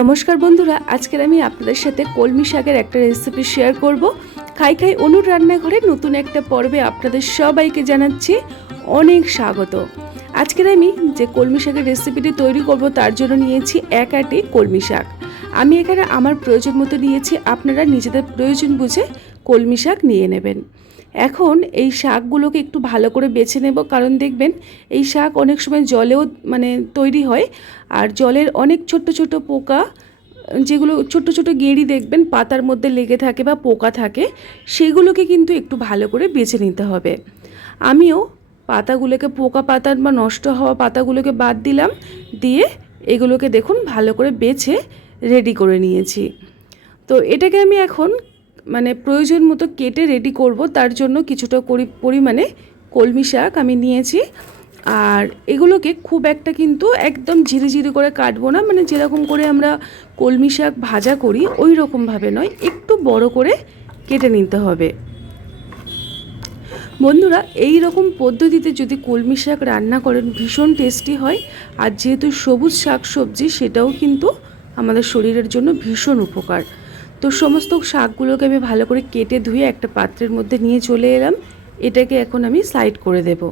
নমস্কার বন্ধুরা, আজকের আমি আপনাদের সাথে কলমি শাকের একটা রেসিপি শেয়ার করব। খাই খাই অনুর রান্নাঘরে নতুন একটা পর্বে আপনাদের সবাইকে জানাচ্ছি অনেক স্বাগত। আজকের আমি যে কলমি শাকের রেসিপিটি তৈরি করব তার জন্য নিয়েছি এক আটি কলমি শাক। আমি এখানে আমার প্রয়োজন মতো নিয়েছি, আপনারা নিজেদের প্রয়োজন বুঝে কলমি শাক নিয়ে নেবেন। এখন এই শাকগুলোকে একটু ভালো করে বেছে নেব, কারণ দেখবেন এই শাক অনেক সময় জলেও তৈরি হয়, আর জলের অনেক ছোট ছোট পোকা, যেগুলো ছোট ছোট গেঁড়ি দেখবেন পাতার মধ্যে লেগে থাকে বা পোকা থাকে, সেগুলোকে কিন্তু একটু ভালো করে বেছে নিতে হবে। আমিও পাতাগুলোকে, পোকা পাতার বা নষ্ট হওয়া পাতাগুলোকে বাদ দিলাম, দিয়ে এগুলোকে দেখুন ভালো করে বেছে রেডি করে নিয়েছি। তো এটাকে আমি এখন প্রয়োজন মতো কেটে রেডি করব। তার জন্য কিছুটা পরিমাণে কলমি শাক আমি নিয়েছি, আর এগুলোকে খুব একটা কিন্তু একদম ঝিরিঝিরি করে কাটবো না, যেরকম করে আমরা কলমি শাক ভাজা করি ওই রকমভাবে নয়, একটু বড় করে কেটে নিতে হবে। বন্ধুরা, এই রকম পদ্ধতিতে যদি কলমি শাক রান্না করেন ভীষণ টেস্টি হয়, আর যেহেতু সবুজ শাক সবজি সেটাও কিন্তু আমাদের শরীরের জন্য ভীষণ উপকার। তো সমস্ত শাকগুলোকে আমি ভালো করে কেটে ধুয়ে একটা পাত্রের মধ্যে নিয়ে চলে এলাম। এটাকে এখন আমি সাইড করে দেব।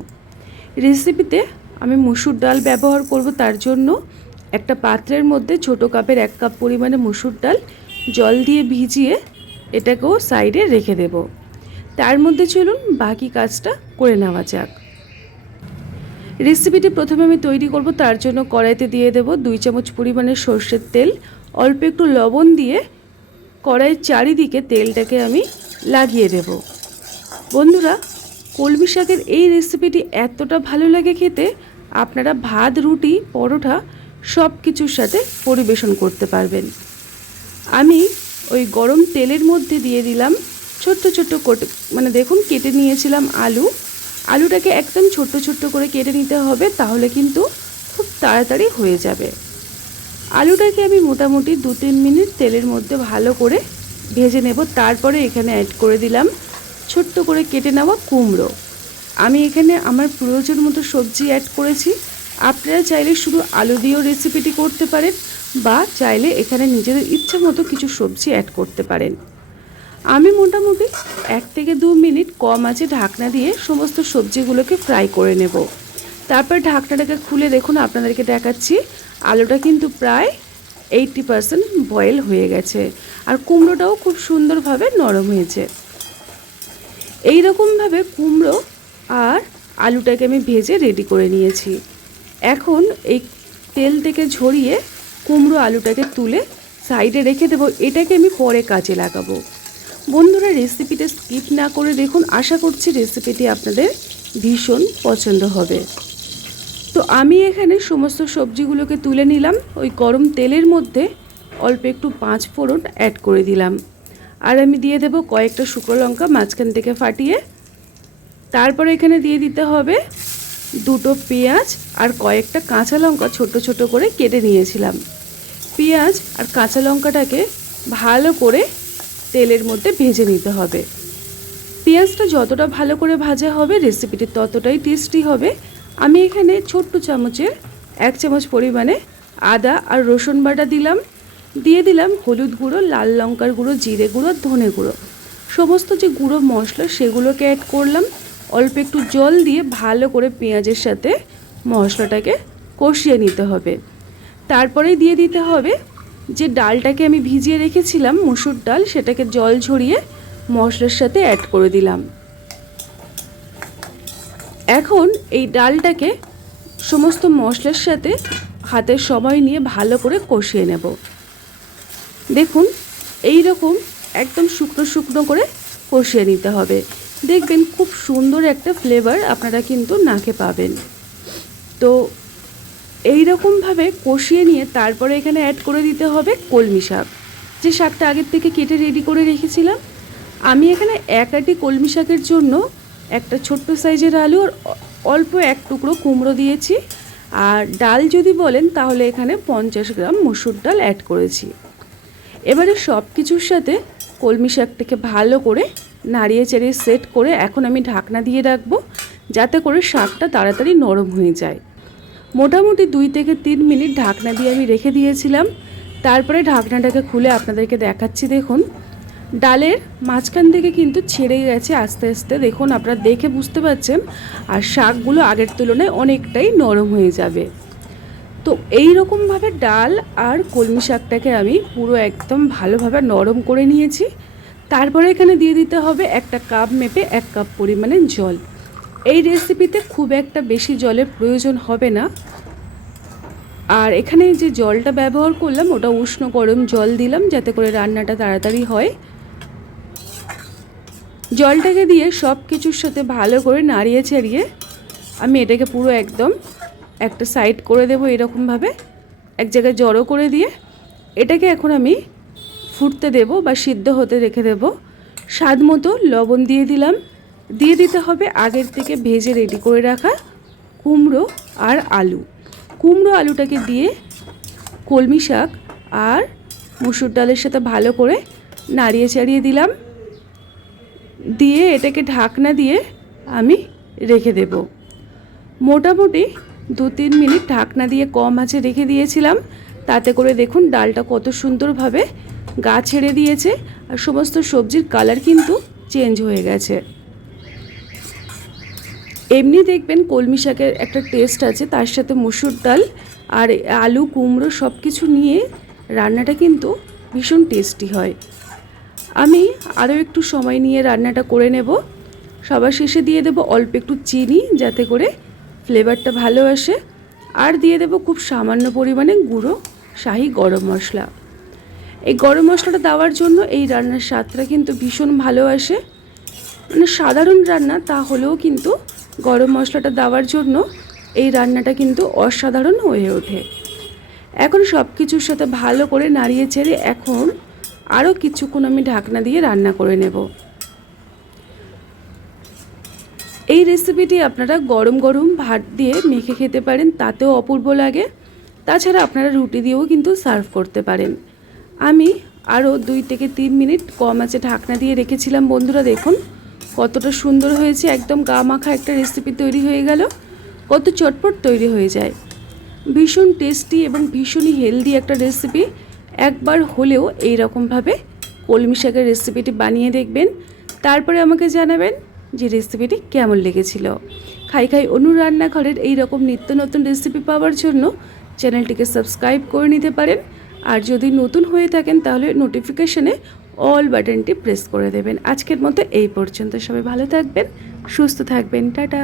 রেসিপিতে আমি মুসুর ডাল ব্যবহার করব, তার জন্য একটা পাত্রের মধ্যে ছোট কাপের 1 কাপ পরিমাণে মুসুর ডাল জল দিয়ে ভিজিয়ে এটাকেও সাইডে রেখে দেব। তার মধ্যে চলুন বাকি কাজটা করে নেওয়া যাক। রেসিপিটি প্রথমে আমি তৈরি করব, তার জন্য কড়াইতে দিয়ে দেব 2 চামচ পরিমাণে সর্ষের তেল। অল্প একটু লবণ দিয়ে কড়াইয়ের চারিদিকে তেলটাকে আমি লাগিয়ে দেব। বন্ধুরা, কলমি শাকের এই রেসিপিটি এতটা ভালো লাগে খেতে, আপনারা ভাত, রুটি, পরোটা সব কিছুর সাথে পরিবেশন করতে পারবেন। আমি ওই গরম তেলের মধ্যে দিয়ে দিলাম ছোট্ট ছোট্ট দেখুন কেটে নিয়েছিলাম আলুটাকে একদম ছোট্ট ছোট্ট করে কেটে নিতে হবে, তাহলে কিন্তু খুব তাড়াতাড়ি হয়ে যাবে। আলুটাকে আমি মোটামুটি 2-3 মিনিট তেলের মধ্যে ভালো করে ভেজে নেব। তারপরে এখানে অ্যাড করে দিলাম ছোট্ট করে কেটে নেওয়া কুমড়ো। আমি এখানে আমার প্রয়োজন মতো সবজি অ্যাড করেছি। আপনারা চাইলে শুধু আলু দিয়েও রেসিপিটি করতে পারেন, বা চাইলে এখানে নিজেদের ইচ্ছে মতো কিছু সবজি অ্যাড করতে পারেন। আমি মোটামুটি 1 থেকে 2 মিনিট কম আঁচে ঢাকনা দিয়ে সমস্ত সবজিগুলোকে ফ্রাই করে নেব। তারপর ঢাকনাটাকে খুলে দেখুন, আপনাদেরকে দেখাচ্ছি আলুটা কিন্তু প্রায় 80% বয়েল হয়ে গেছে, আর কুমড়োটাও খুব সুন্দরভাবে নরম হয়েছে। এই রকমভাবে কুমড়ো আর আলুটাকে আমি ভেজে রেডি করে নিয়েছি। এখন এই তেল থেকে ঝরিয়ে কুমড়ো আলুটাকে তুলে সাইডে রেখে দেবো। এটাকে আমি পরে কাজে লাগাবো। বন্ধুরা, রেসিপিটা স্কিপ না করে দেখুন, আশা করছি রেসিপিটি আপনাদের ভীষণ পছন্দ হবে। তো আমি এখানে সমস্ত সবজিগুলোকে তুলে নিলাম। ওই গরম তেলের মধ্যে অল্প একটু 5 ফোড়ন অ্যাড করে দিলাম, আর আমি দিয়ে দেব কয়েকটা শুকনো লঙ্কা মাঝখান থেকে ফাটিয়ে। তারপরে এখানে দিয়ে দিতে হবে 2টো পেঁয়াজ আর কয়েকটা কাঁচা লঙ্কা ছোট ছোট করে কেটে নিয়েছিলাম। পেঁয়াজ আর কাঁচা লঙ্কাটাকে ভালো করে তেলের মধ্যে ভেজে নিতে হবে। পেঁয়াজটা যতটা ভালো করে ভাজা হবে রেসিপিটি ততটাই টেস্টি হবে। আমি এখানে ছোট্ট চামচের 1 চামচ পরিমাণে আদা আর রসুন বাটা দিলাম। দিয়ে দিলাম হলুদ গুঁড়ো, লাল লঙ্কার গুঁড়ো, জিরে গুঁড়ো, ধনে গুঁড়ো, সমস্ত যে গুঁড়ো মশলা সেগুলোকে অ্যাড করলাম। অল্প একটু জল দিয়ে ভালো করে পেঁয়াজের সাথে মশলাটাকে কষিয়ে নিতে হবে। তারপরে দিয়ে দিতে হবে যে ডালটাকে আমি ভিজিয়ে রেখেছিলাম, মুসুর ডাল, সেটাকে জল ঝরিয়ে মশলার সাথে অ্যাড করে দিলাম। এখন এই ডালটাকে সমস্ত মশলার সাথে হাতের সময় নিয়ে ভালো করে কষিয়ে নেব। দেখুন এই রকম একদম শুকনো শুকনো করে কষিয়ে নিতে হবে। দেখবেন খুব সুন্দর একটা ফ্লেভার আপনারা কিন্তু নাকে পাবেন। তো এই রকমভাবে কষিয়ে নিয়ে তারপরে এখানে অ্যাড করে দিতে হবে কলমি শাক, যে শাকটা আগের থেকে কেটে রেডি করে রেখেছিলাম। আমি এখানে 1 আটি কলমি শাকের জন্য একটা ছোট্ট সাইজের আলু আর অল্প 1 টুকরো কুমড়ো দিয়েছি, আর ডাল যদি বলেন তাহলে এখানে 50 গ্রাম মসুর ডাল অ্যাড করেছি। এবারে সব কিছুর সাথে কলমি শাকটাকে ভালো করে নাড়িয়ে চাড়িয়ে সেট করে এখন আমি ঢাকনা দিয়ে রাখবো, যাতে করে শাকটা তাড়াতাড়ি নরম হয়ে যায়। মোটামুটি 2 থেকে 3 মিনিট ঢাকনা দিয়ে আমি রেখে দিয়েছিলাম। তারপরে ঢাকনাটাকে খুলে আপনাদেরকে দেখাচ্ছি। দেখুন ডালের মাঝখান থেকে কিন্তু ছেড়ে গেছে আস্তে আস্তে, দেখুন আপনারা দেখে বুঝতে পারছেন। আর শাকগুলো আগের তুলনায় অনেকটাই নরম হয়ে যাবে। তো এই রকমভাবে ডাল আর কলমি শাকটাকে আমি পুরো একদম ভালোভাবে নরম করে নিয়েছি। তারপরে এখানে দিয়ে দিতে হবে একটা কাপ মেপে 1 কাপ পরিমাণে জল। এই রেসিপিতে খুব একটা বেশি জলের প্রয়োজন হবে না। আর এখানে যে জলটা ব্যবহার করলাম ওটা উষ্ণ গরম জল দিলাম, যাতে করে রান্নাটা তাড়াতাড়ি হয়। জলটাকে দিয়ে সব কিছুর সাথে ভালো করে নাড়িয়ে ছাড়িয়ে আমি এটাকে পুরো একদম একটা সাইড করে দেবো। এরকমভাবে এক জায়গায় জড়ো করে দিয়ে এটাকে এখন আমি ফুটতে দেব বা সিদ্ধ হতে রেখে দেব। স্বাদ মতো লবণ দিয়ে দিলাম। দিয়ে দিতে হবে আগের থেকে ভেজে রেডি করে রাখা কুমড়ো আর আলু। কুমড়ো আলুটাকে দিয়ে কলমি শাক আর মসুর ডালের সাথে ভালো করে নাড়িয়ে চাড়িয়ে দিলাম। দিয়ে এটাকে ঢাকনা দিয়ে আমি রেখে দেব। মোটামুটি 2-3 মিনিট ঢাকনা দিয়ে কম আঁচে রেখে দিয়েছিলাম। তাতে করে দেখুন ডালটা কত সুন্দরভাবে গা ছেড়ে দিয়েছে আর সমস্ত সবজির কালার কিন্তু চেঞ্জ হয়ে গেছে। এমনি দেখবেন কলমি শাকের একটা টেস্ট আছে, তার সাথে মসুর ডাল আর আলু কুমড়ো সব কিছু নিয়ে রান্নাটা কিন্তু ভীষণ টেস্টি হয়। আমি আরও একটু সময় নিয়ে রান্নাটা করে নেব। সবার শেষে দিয়ে দেব অল্প একটু চিনি, যাতে করে ফ্লেভারটা ভালো আসে। আর দিয়ে দেব খুব সামান্য পরিমাণে গুঁড়ো শাহি গরম মশলা। এই গরম মশলাটা দেওয়ার জন্য এই রান্নার স্বাদটা কিন্তু ভীষণ ভালো আসে। মানে সাধারণ রান্না তা হলেও কিন্তু গরম মশলাটা দেওয়ার জন্য এই রান্নাটা কিন্তু অসাধারণ হয়ে ওঠে। এখন সব কিছুর সাথে ভালো করে নাড়িয়ে ছেড়ে এখন আরও কিছুক্ষণ আমি ঢাকনা দিয়ে রান্না করে নেব। এই রেসিপিটি আপনারা গরম গরম ভাত দিয়ে মেখে খেতে পারেন, তাতেও অপূর্ব লাগে। তাছাড়া আপনারা রুটি দিয়েও কিন্তু সার্ভ করতে পারেন। আমি আরও 2-3 মিনিট কম আঁচে ঢাকনা দিয়ে রেখেছিলাম। বন্ধুরা দেখুন কতটা সুন্দর হয়েছে, একদম গা মাখা একটা রেসিপি তৈরি হয়ে গেল। কত চটপট তৈরি হয়ে যায়, ভীষণ টেস্টি এবং ভীষণই হেলদি একটা রেসিপি। একবার হলেও এই রকমভাবে কলমি শাকের রেসিপিটি বানিয়ে দেখবেন, তারপরে আমাকে জানাবেন যে রেসিপিটি কেমন লেগেছিল। খাই খাই অনু রান্নাঘরের এই রকম নিত্য নতুন রেসিপি পাওয়ার জন্য চ্যানেলটিকে সাবস্ক্রাইব করে নিতে পারেন। আর যদি নতুন হয়ে থাকেন তাহলে নোটিফিকেশনে অল বাটনটি প্রেস করে দেবেন। আজকের মতো এই পর্যন্ত, সবাই ভালো থাকবেন, সুস্থ থাকবেন, টাটা।